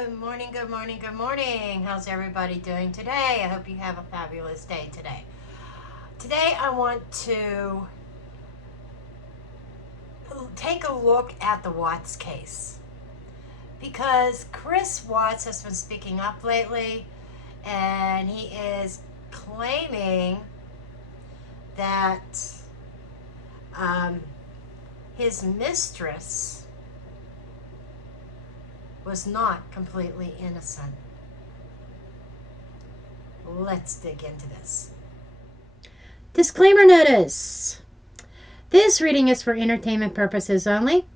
Good morning, good morning, good morning. How's everybody doing today? I hope you have a fabulous day today. Today I want to take a look at the Watts case because Chris Watts has been speaking up lately and he is claiming that his mistress was not completely innocent. Let's dig into this. Disclaimer notice. This reading is for entertainment purposes only.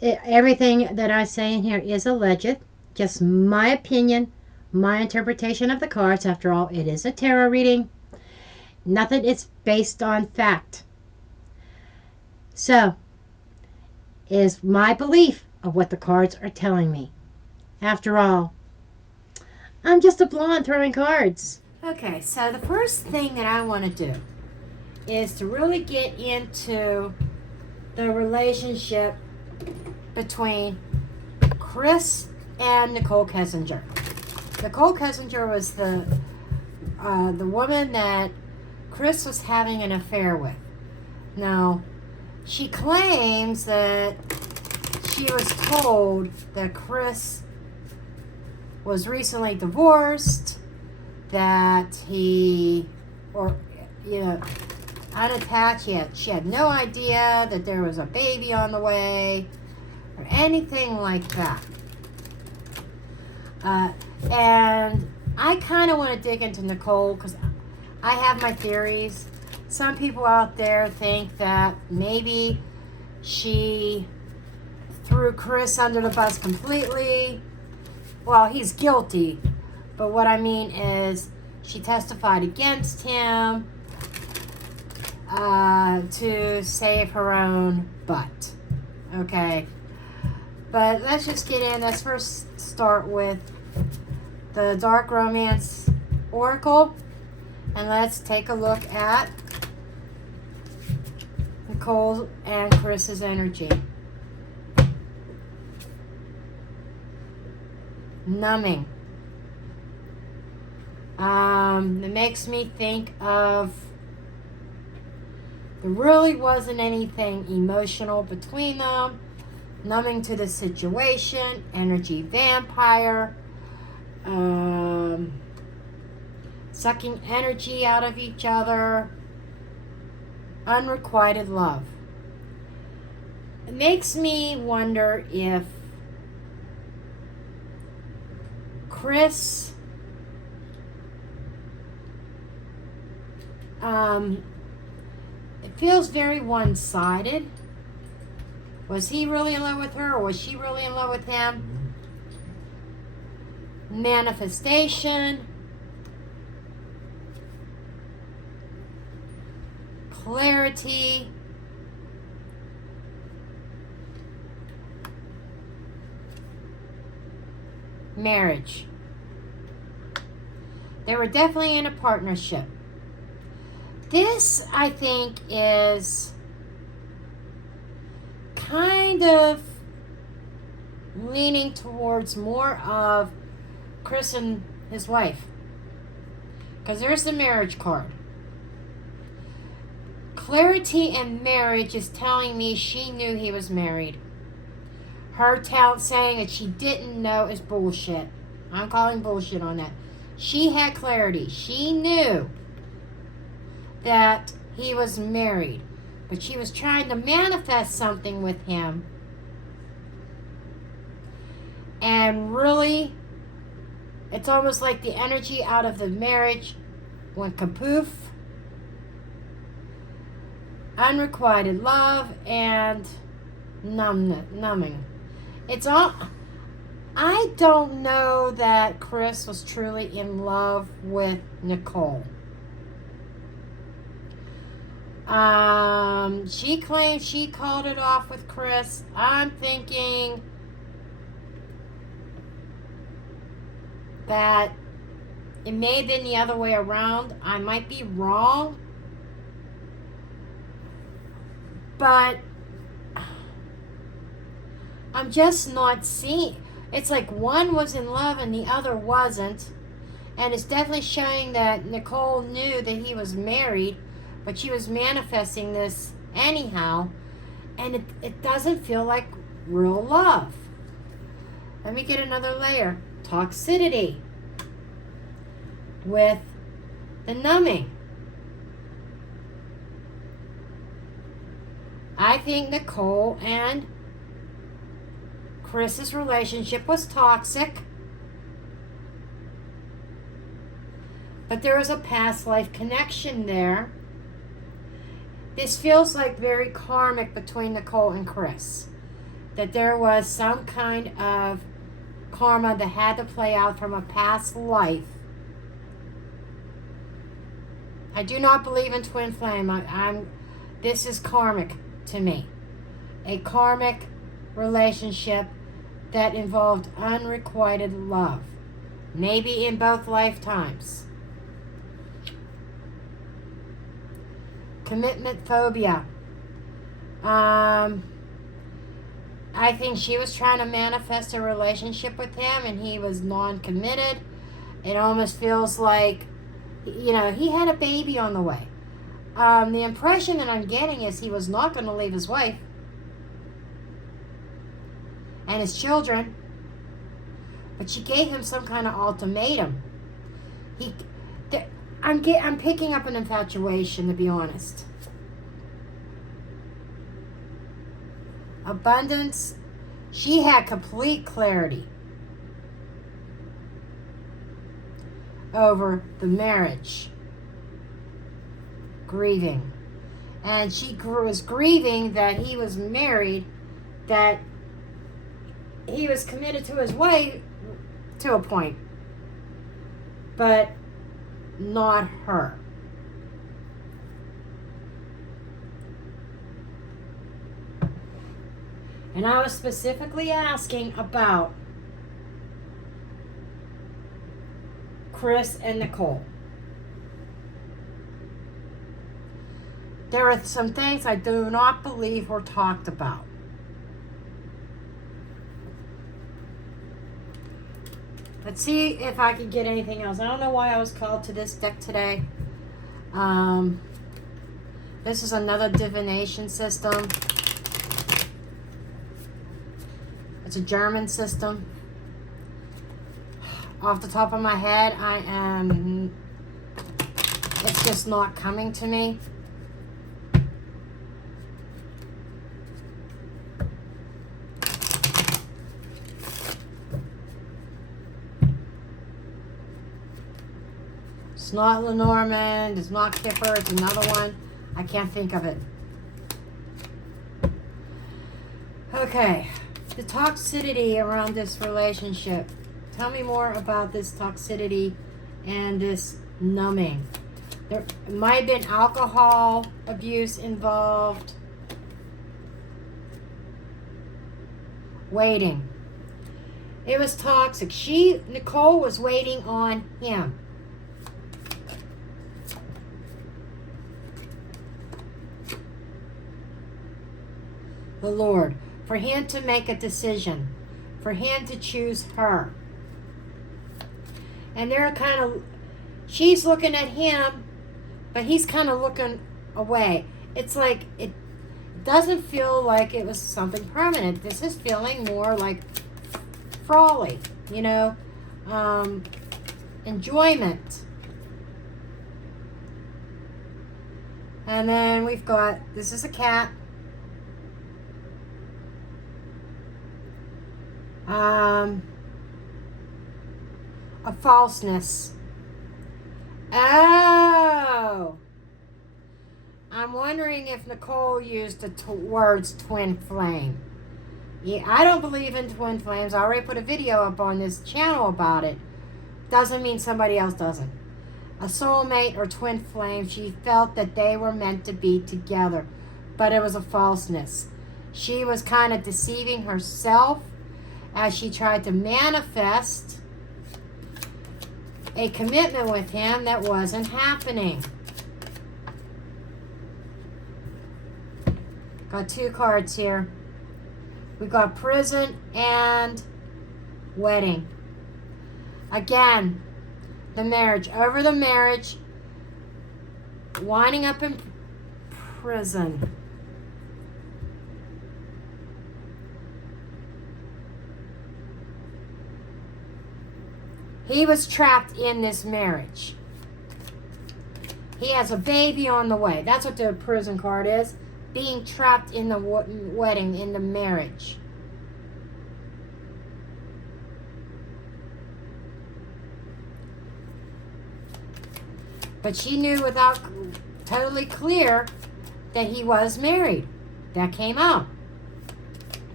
Everything that I say in here is alleged. Just my opinion, my interpretation of the cards. After all, it is a tarot reading. Nothing is based on fact. So, is my belief of what the cards are telling me. After all, I'm just a blonde throwing cards. Okay, so the first thing that I want to do is to really get into the relationship between Chris and Nichol Kessenger. Nichol Kessenger was the woman that Chris was having an affair with. Now, she claims that she was told that Chris was recently divorced, that he, unattached, she had no idea that there was a baby on the way, or anything like that. And I kind of want to dig into Nichol because I have my theories. Some people out there think that maybe she threw Chris under the bus completely. Well, he's guilty, but what I mean is she testified against him to save her own butt. Okay, but let's just get in. Let's first start with the Dark Romance Oracle, and let's take a look at Nichol and Chris's energy. Numbing. It makes me think of there really wasn't anything emotional between them. Numbing to the situation. Energy vampire. Sucking energy out of each other. Unrequited love. It makes me wonder if Chris it feels very one-sided. Was he really in love with her, or was she really in love with him? Manifestation. Clarity. Marriage. They were definitely in a partnership. This, I think, is kind of leaning towards more of Chris and his wife. Because there's the marriage card. Clarity and marriage is telling me she knew he was married. Her saying that she didn't know is bullshit. I'm calling bullshit on that. She had clarity. She knew that he was married, but she was trying to manifest something with him. And really, it's almost like the energy out of the marriage went kapoof. Unrequited love and numbing. It's all. I don't know that Chris was truly in love with Nichol. She claims she called it off with Chris. I'm thinking that it may have been the other way around. I might be wrong. But I'm just not seeing. It's like one was in love and the other wasn't. And it's definitely showing that Nichol knew that he was married, but she was manifesting this anyhow. And it doesn't feel like real love. Let me get another layer. Toxicity with the numbing. I think Nichol and Chris's relationship was toxic. But there was a past life connection there. This feels like very karmic between Nichol and Chris. That there was some kind of karma that had to play out from a past life. I do not believe in twin flame. This is karmic to me. A karmic relationship that involved unrequited love. Maybe in both lifetimes. Commitment phobia. I think she was trying to manifest a relationship with him and he was non-committed. It almost feels like, he had a baby on the way. The impression that I'm getting is he was not going to leave his wife and his children, but she gave him some kind of ultimatum. I'm picking up an infatuation, to be honest. Abundance. She had complete clarity over the marriage. Grieving. And she was grieving that he was married, that he was committed to his wife to a point, but not her. And I was specifically asking about Chris and Nichol. There are some things I do not believe were talked about. Let's see if I can get anything else. I don't know why I was called to this deck today. This is another divination system. It's a German system. Off the top of my head, it's just not coming to me. It's not LENORMAND, it's not Kipper, it's another one. I can't think of it. Okay, the toxicity around this relationship. Tell me more about this toxicity and this numbing. There might have been alcohol abuse involved. Waiting. It was toxic. Nichol was waiting on him. The Lord, for him to make a decision, for him to choose her. And she's looking at him, but he's kind of looking away. It's like, it doesn't feel like it was something permanent. This is feeling more like frolic, enjoyment. And then we've got, this is a cat. A falseness. Oh, I'm wondering if Nichol used the words twin flame. Yeah, I don't believe in twin flames. I already put a video up on this channel about it. Doesn't mean somebody else doesn't. A soulmate or twin flame, she felt that they were meant to be together, but it was a falseness. She was kind of deceiving herself as she tried to manifest a commitment with him that wasn't happening. Got two cards here. We got prison and wedding. Again, the marriage. Over the marriage, winding up in prison. He was trapped in this marriage. He has a baby on the way. That's what the prison card is. Being trapped in the wedding, in the marriage. But she knew without totally clear that he was married. That came out.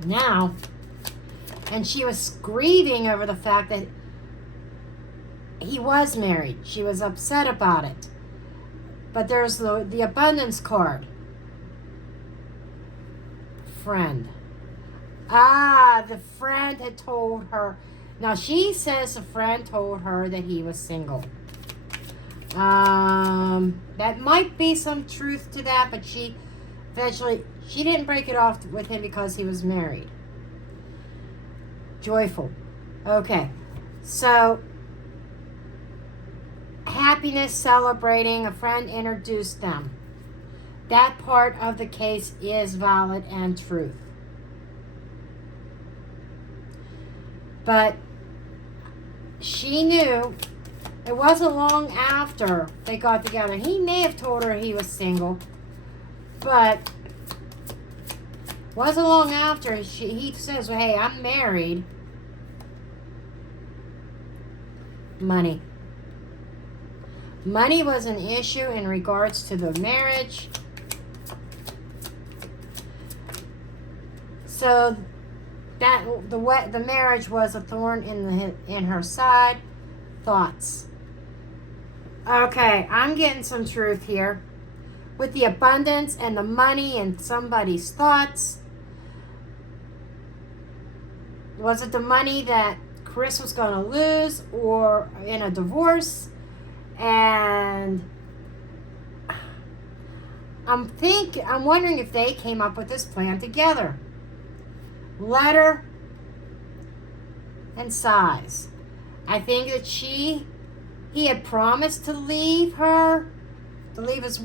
Now, and she was grieving over the fact that he was married. She was upset about it. But there's the abundance card. Friend. The friend had told her. Now she says the friend told her that he was single. That might be some truth to that, but she didn't break it off with him because he was married. Joyful. Okay. So, happiness, celebrating, a friend introduced them. That part of the case is valid and truth. But she knew it wasn't long after they got together. He may have told her he was single, but wasn't long after he says, well, hey, I'm married. Money. Money was an issue in regards to the marriage. So that the marriage was a thorn in her side. Thoughts. Okay, I'm getting some truth here. With the abundance and the money and somebody's thoughts. Was it the money that Chris was going to lose or in a divorce? And I'm wondering if they came up with this plan together. Letter and size. I think that he had promised to leave his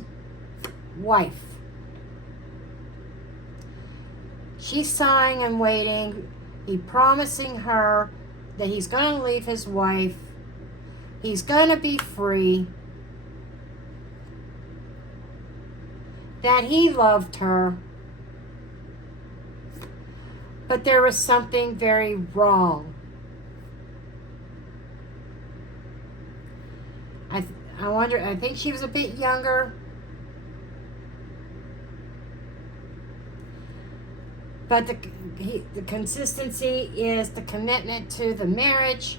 wife. She's sighing and waiting. He promising her that he's going to leave his wife. He's going to be free. That he loved her. But there was something very wrong. I wonder, I think she was a bit younger. But the consistency is the commitment to the marriage.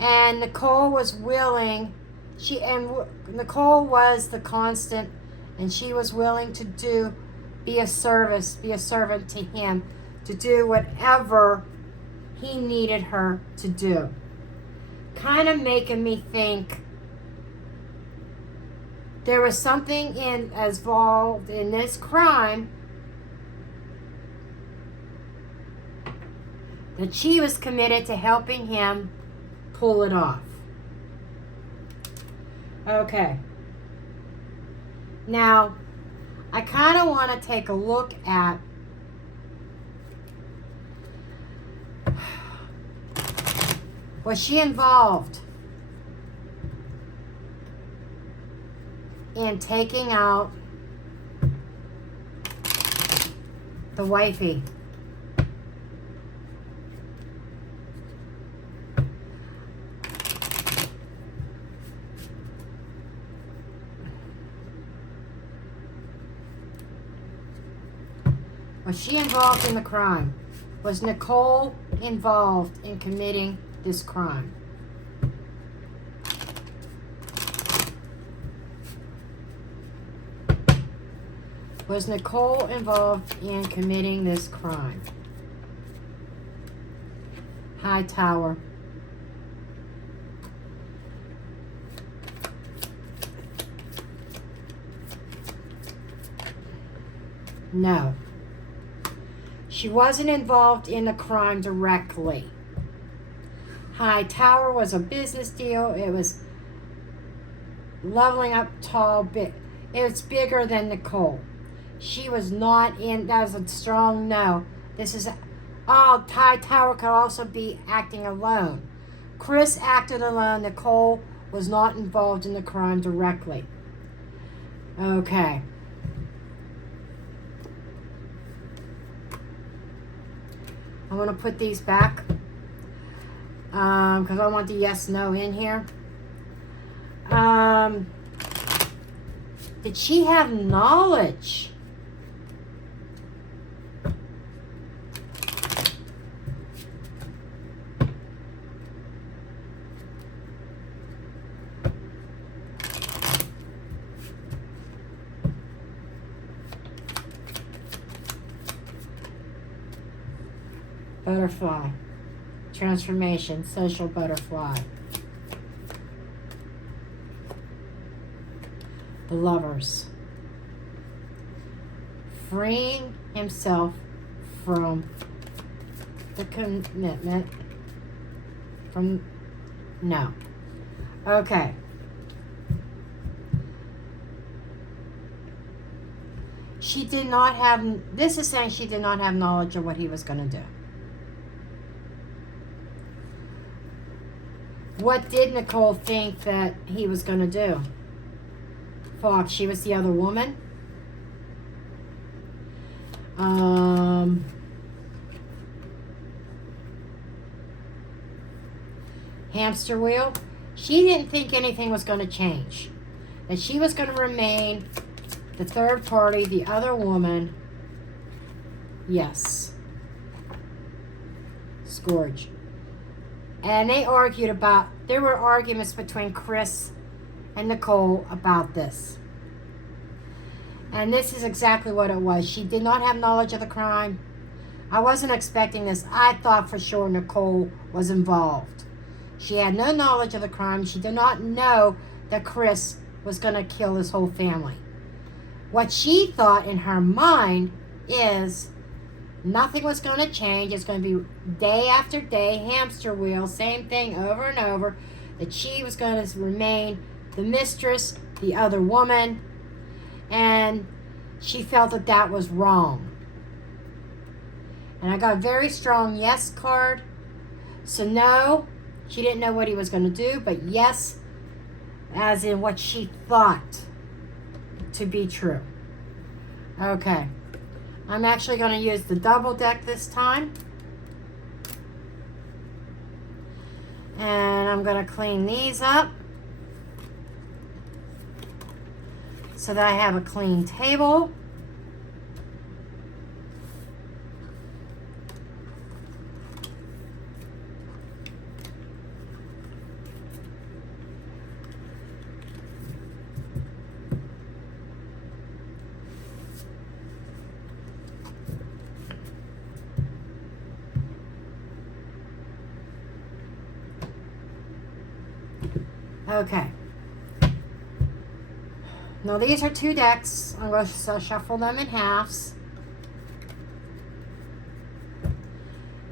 And Nichol was willing. Nichol was the constant, and she was willing to be a servant to him, to do whatever he needed her to do. Kind of making me think there was something involved in this crime that she was committed to helping him pull it off. Okay. Now, I kind of want to take a look at was she involved in taking out the wifey? Was she involved in the crime? Was Nichol involved in committing this crime? Was Nichol involved in committing this crime? High Tower. No. She wasn't involved in the crime directly. High Tower was a business deal. It was leveling up tall, big. It was bigger than Nichol. She was not in. That was a strong no. This is. High Tower could also be acting alone. Chris acted alone. Nichol was not involved in the crime directly. Okay. I'm going to put these back because I want the yes, no in here. Did she have knowledge? Butterfly. Transformation. Social butterfly. The Lovers. Freeing himself from the commitment. No. Okay. She did not have, this is saying she did not have knowledge of what he was going to do. What did Nichol think that he was going to do? Fox, she was the other woman. Hamster wheel. She didn't think anything was going to change. That she was going to remain the third party, the other woman. Yes. Scourge. And they argued about, there were arguments between Chris and Nichol about this. And this is exactly what it was. She did not have knowledge of the crime. I wasn't expecting this. I thought for sure Nichol was involved. She had no knowledge of the crime. She did not know that Chris was going to kill his whole family. What she thought in her mind is nothing was going to change. It's going to be day after day, hamster wheel, same thing over and over. That she was going to remain the mistress, the other woman. And she felt that that was wrong. And I got a very strong yes card. So no, she didn't know what he was going to do. But yes, as in what she thought to be true. Okay. I'm actually going to use the double deck this time. And I'm going to clean these up so that I have a clean table. Okay. Now these are two decks. I'm going to shuffle them in halves.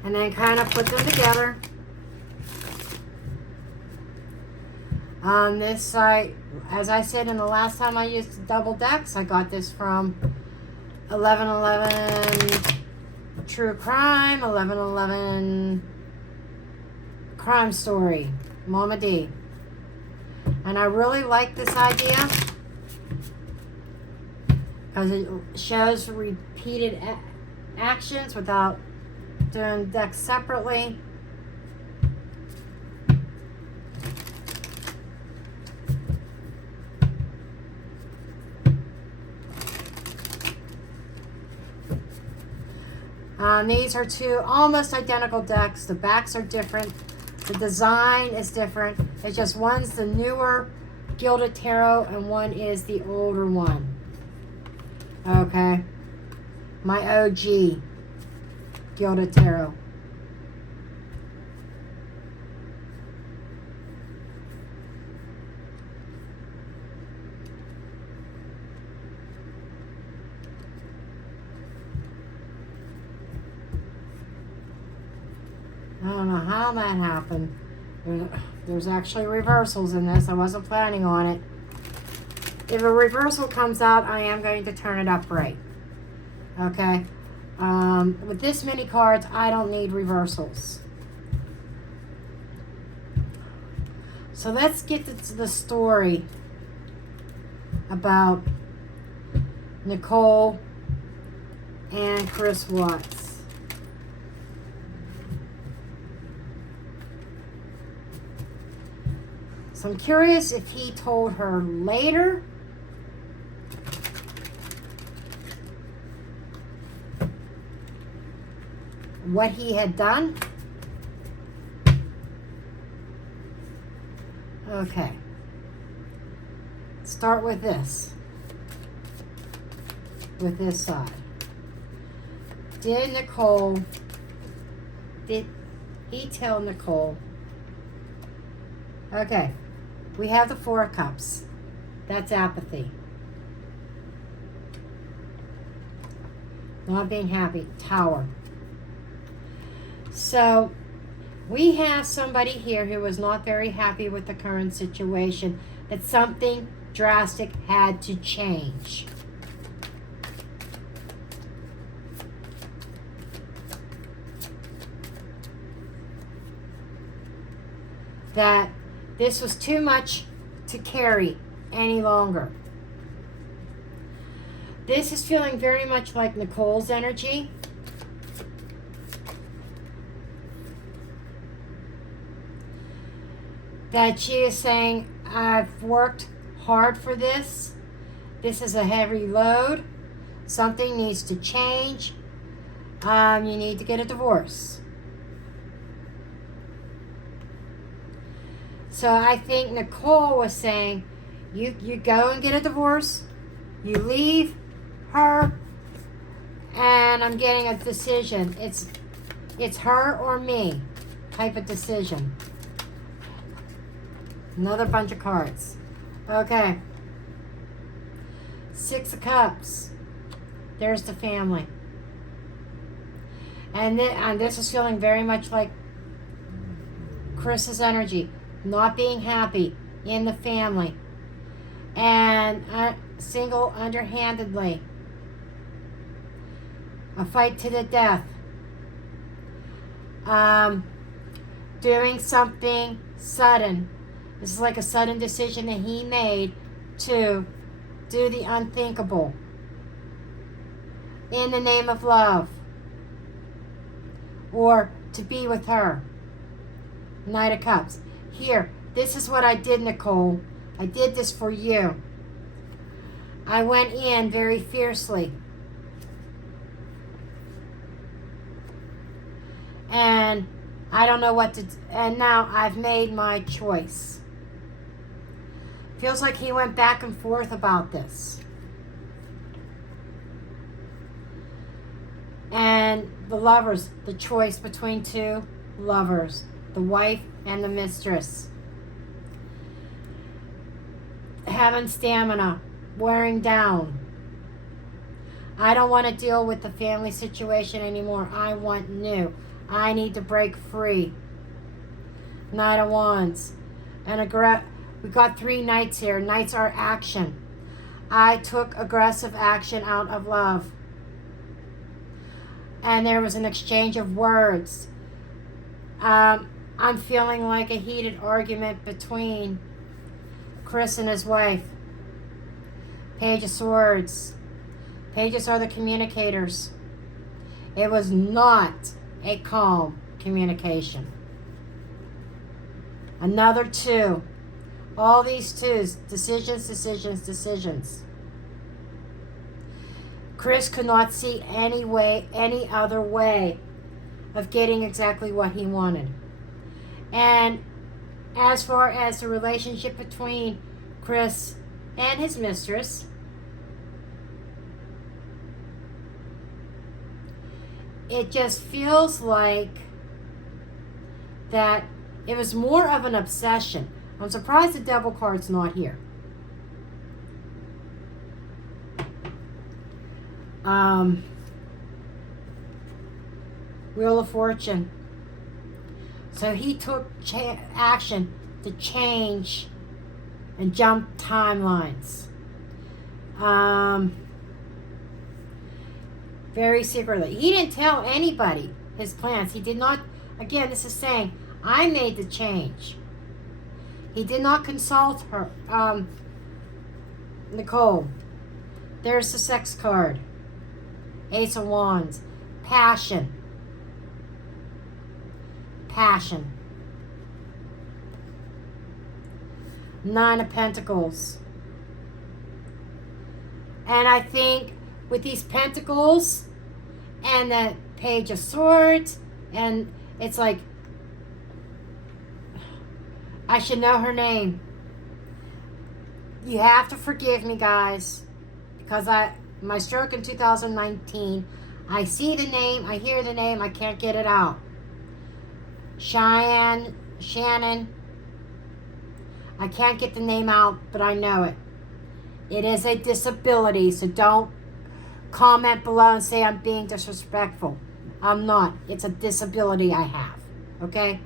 And then kind of put them together. On this side, as I said in the last time I used the double decks, I got this from 1111 True Crime, 1111 Crime Story, Mama D. And I really like this idea because it shows repeated actions without doing decks separately. These are two almost identical decks. The backs are different. The design is different. It's just one's the newer Gilded Tarot and one is the older one. Okay. My OG Gilded Tarot. I don't know how that happened. There's actually reversals in this. I wasn't planning on it. If a reversal comes out, I am going to turn it upright. Okay? With this many cards, I don't need reversals. So let's get to the story about Nichol and Chris Watts. So I'm curious if he told her later what he had done. Okay. Start with this. With this side. Did he tell Nichol? Okay. We have the Four of Cups. That's apathy. Not being happy. Tower. So, we have somebody here who was not very happy with the current situation, that something drastic had to change. That this was too much to carry any longer. This is feeling very much like Nichol's energy. That she is saying, I've worked hard for this. This is a heavy load. Something needs to change. You need to get a divorce. So I think Nichol was saying, you go and get a divorce. You leave her. And I'm getting a decision. It's her or me type of decision. Another bunch of cards. Okay. Six of Cups. There's the family. And this is feeling very much like Chris's energy. Not being happy in the family. And single underhandedly. A fight to the death. Doing something sudden. This is like a sudden decision that he made to do the unthinkable in the name of love, or to be with her. Knight of Cups. Here, this is what I did, Nichol. I did this for you. I went in very fiercely. And I don't know what to do. And now I've made my choice. Feels like he went back and forth about this. And the lovers, the choice between two lovers, the wife and the mistress. Having stamina, wearing down. I don't want to deal with the family situation anymore. I want new. I need to break free. Knight of Wands. And we got 3 knights here. Knights are action. I took aggressive action out of love. And there was an exchange of words. I'm feeling like a heated argument between Chris and his wife. Page of Swords. Pages are the communicators. It was not a calm communication. Another 2. All these 2s. Decisions. Chris could not see any other way of getting exactly what he wanted. And as far as the relationship between Chris and his mistress, it just feels like that it was more of an obsession. I'm surprised the Devil card's not here. Wheel of Fortune. So he took action to change and jump timelines. Very secretly. He didn't tell anybody his plans. He did not, again, this is saying, I made the change. He did not consult her, Nichol. There's the sex card. Ace of Wands. Passion. Passion. Nine of Pentacles. And I think with these Pentacles and the Page of Swords, and it's like, I should know her name. You have to forgive me, guys, because my stroke in 2019, I see the name, I hear the name, I can't get it out. Shannon, I can't get the name out, but I know it. It is a disability, so don't comment below and say I'm being disrespectful. I'm not. It's a disability I have, okay?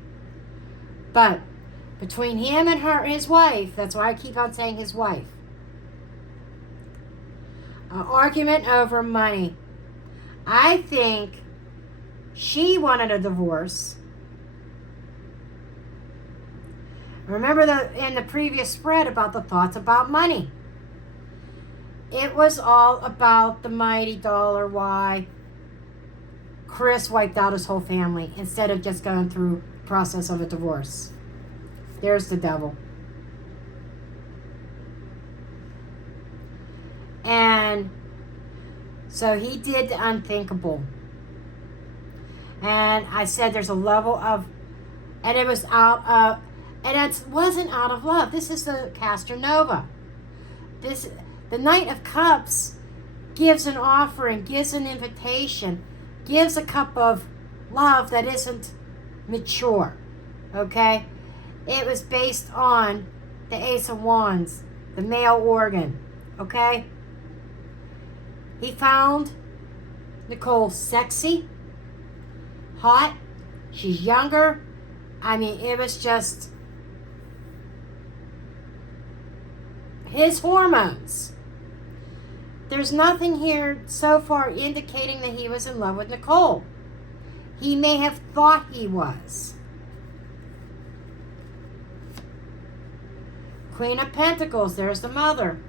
But between him and his wife, that's why I keep on saying his wife, an argument over money. I think she wanted a divorce. Remember in the previous spread about the thoughts about money. It was all about the mighty dollar, why Chris wiped out his whole family instead of just going through the process of a divorce. There's the devil. And so he did the unthinkable. And I said there's a level of, and it was out of, and it wasn't out of love. This is the Castor Nova. The Knight of Cups gives an offering, gives an invitation, gives a cup of love that isn't mature, okay? It was based on the Ace of Wands, the male organ, okay? He found Nichol sexy, hot, she's younger. I mean, it was just his hormones. There's nothing here so far indicating that he was in love with Nichol. He may have thought he was. Queen of Pentacles, there's the mother.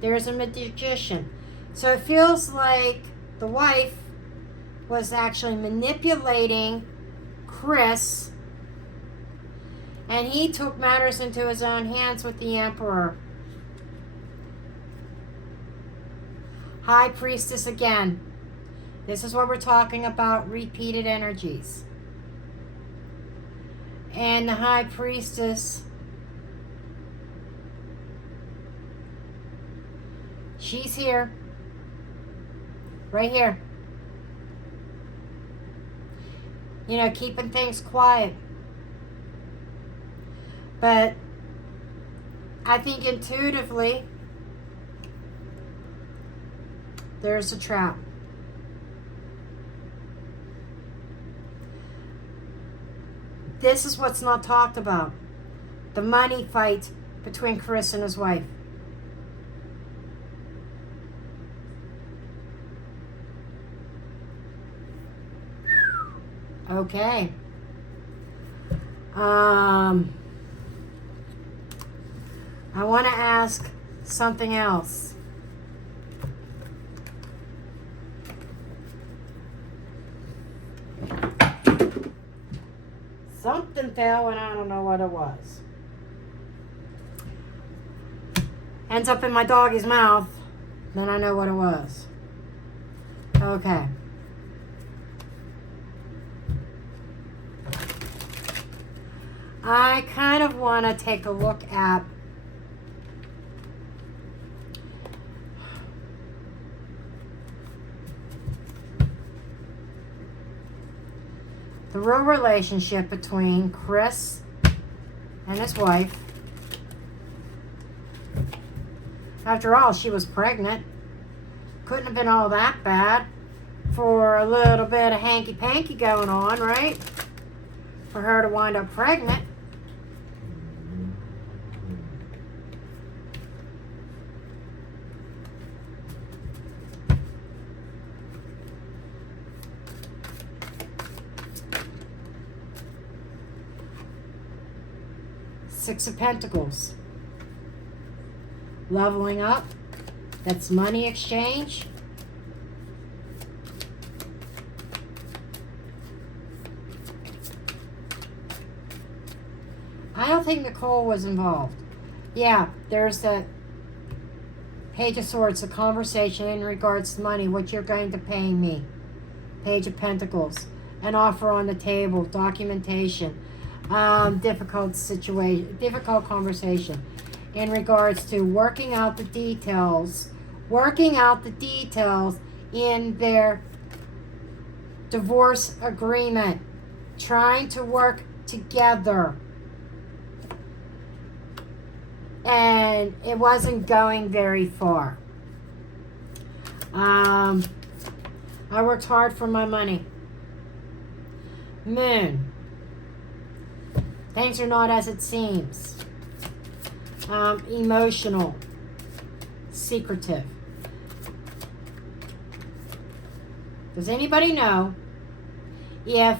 There's a magician. So it feels like the wife was actually manipulating Chris, and he took matters into his own hands with the Emperor. High Priestess again. This is what we're talking about, repeated energies. And the High Priestess, she's here. Right here. You know, keeping things quiet. But I think intuitively, there's a trap. This is what's not talked about. The money fight between Chris and his wife. Okay. I want to ask something else. Something fell and I don't know what it was. Ends up in my doggy's mouth, then I know what it was. Okay. I kind of want to take a look at the real relationship between Chris and his wife. After all, she was pregnant. Couldn't have been all that bad for a little bit of hanky-panky going on, right? for her to wind up pregnant. Six of Pentacles. Leveling up. That's money exchange. I don't think Nichol was involved. Yeah, there's the Page of Swords, a conversation in regards to money, what you're going to pay me. Page of Pentacles, an offer on the table, documentation, difficult situation, difficult conversation in regards to working out the details in their divorce agreement, trying to work together. And it wasn't going very far. I worked hard for my money. Moon. Things are not as it seems. Emotional. Secretive. Does anybody know if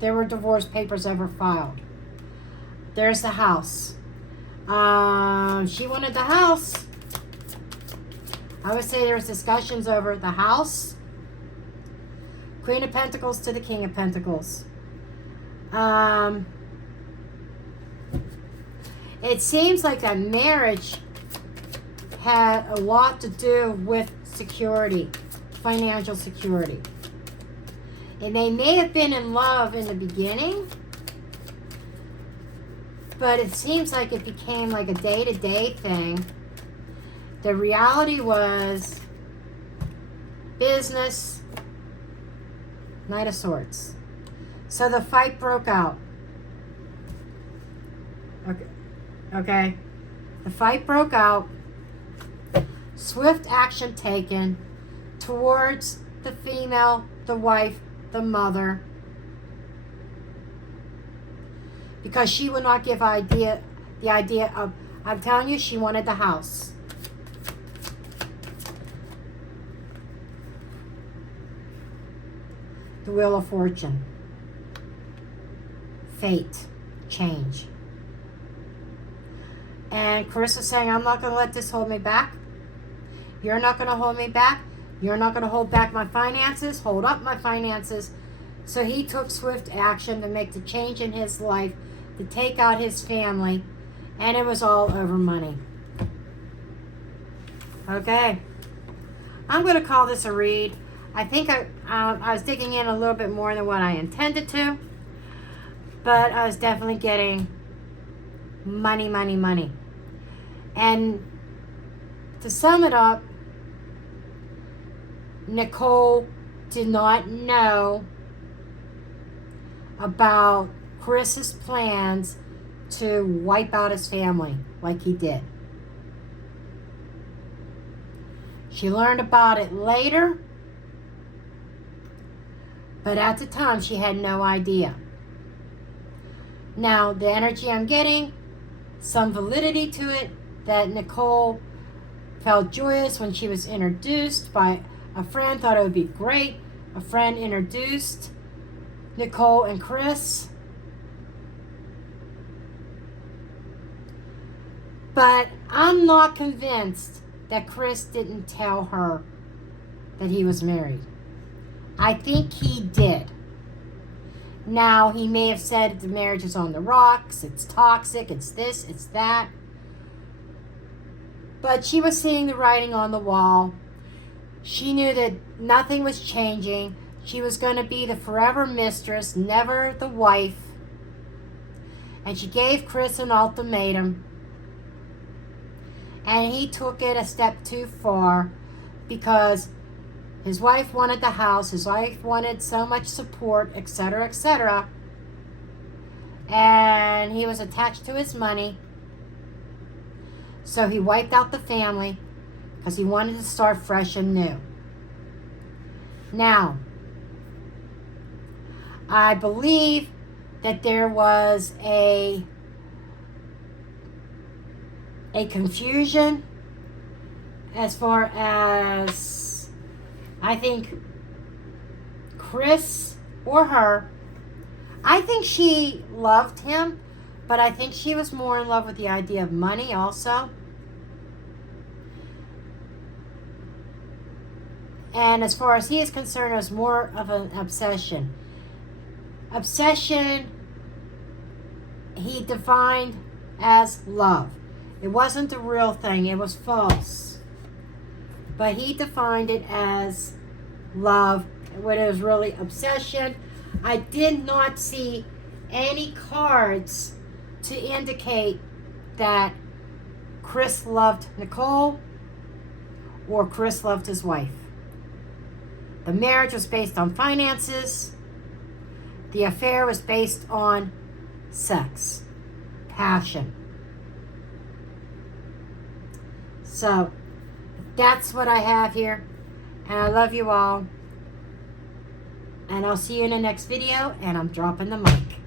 there were divorce papers ever filed? There's the house. She wanted the house. I would say there's discussions over the house. Queen of Pentacles to the King of Pentacles. It seems like that marriage had a lot to do with security, financial security. And they may have been in love in the beginning, but it seems like it became like a day-to-day thing. The reality was business, Knight of Swords. So the fight broke out. Okay. The fight broke out. Swift action taken towards the female, the wife, the mother. Because she would not give the idea of, I'm telling you, she wanted the house. The Wheel of Fortune. Fate. Change. And Chris is saying, I'm not going to let this hold me back. You're not going to hold me back. You're not going to hold back my finances. Hold up my finances. So he took swift action to make the change in his life, to take out his family, and it was all over money. Okay. I'm going to call this a read. I think I was digging in a little bit more than what I intended to, but I was definitely getting money, money, money. And to sum it up, Nichol did not know about Chris's plans to wipe out his family like he did. She learned about it later, but at the time she had no idea. Now, the energy I'm getting, some validity to it, that Nichol felt joyous when she was introduced by a friend, thought it would be great. A friend introduced Nichol and Chris. But I'm not convinced that Chris didn't tell her that he was married. I think he did. Now, he may have said the marriage is on the rocks, it's toxic, it's this, it's that. But she was seeing the writing on the wall. She knew that nothing was changing. She was going to be the forever mistress, never the wife. And she gave Chris an ultimatum. And he took it a step too far because his wife wanted the house. His wife wanted so much support, etc., etc. And he was attached to his money. So he wiped out the family because he wanted to start fresh and new. Now, I believe that there was a confusion as far as, I think, Chris or her. I think she loved him, but I think she was more in love with the idea of money also. And as far as he is concerned, it was more of an obsession. Obsession, he defined as love. It wasn't the real thing. It was false. But he defined it as love, when it was really obsession. I did not see any cards to indicate that Chris loved Nichol or Chris loved his wife. The marriage was based on finances. The affair was based on sex, passion. So that's what I have here. And I love you all. And I'll see you in the next video. And I'm dropping the mic.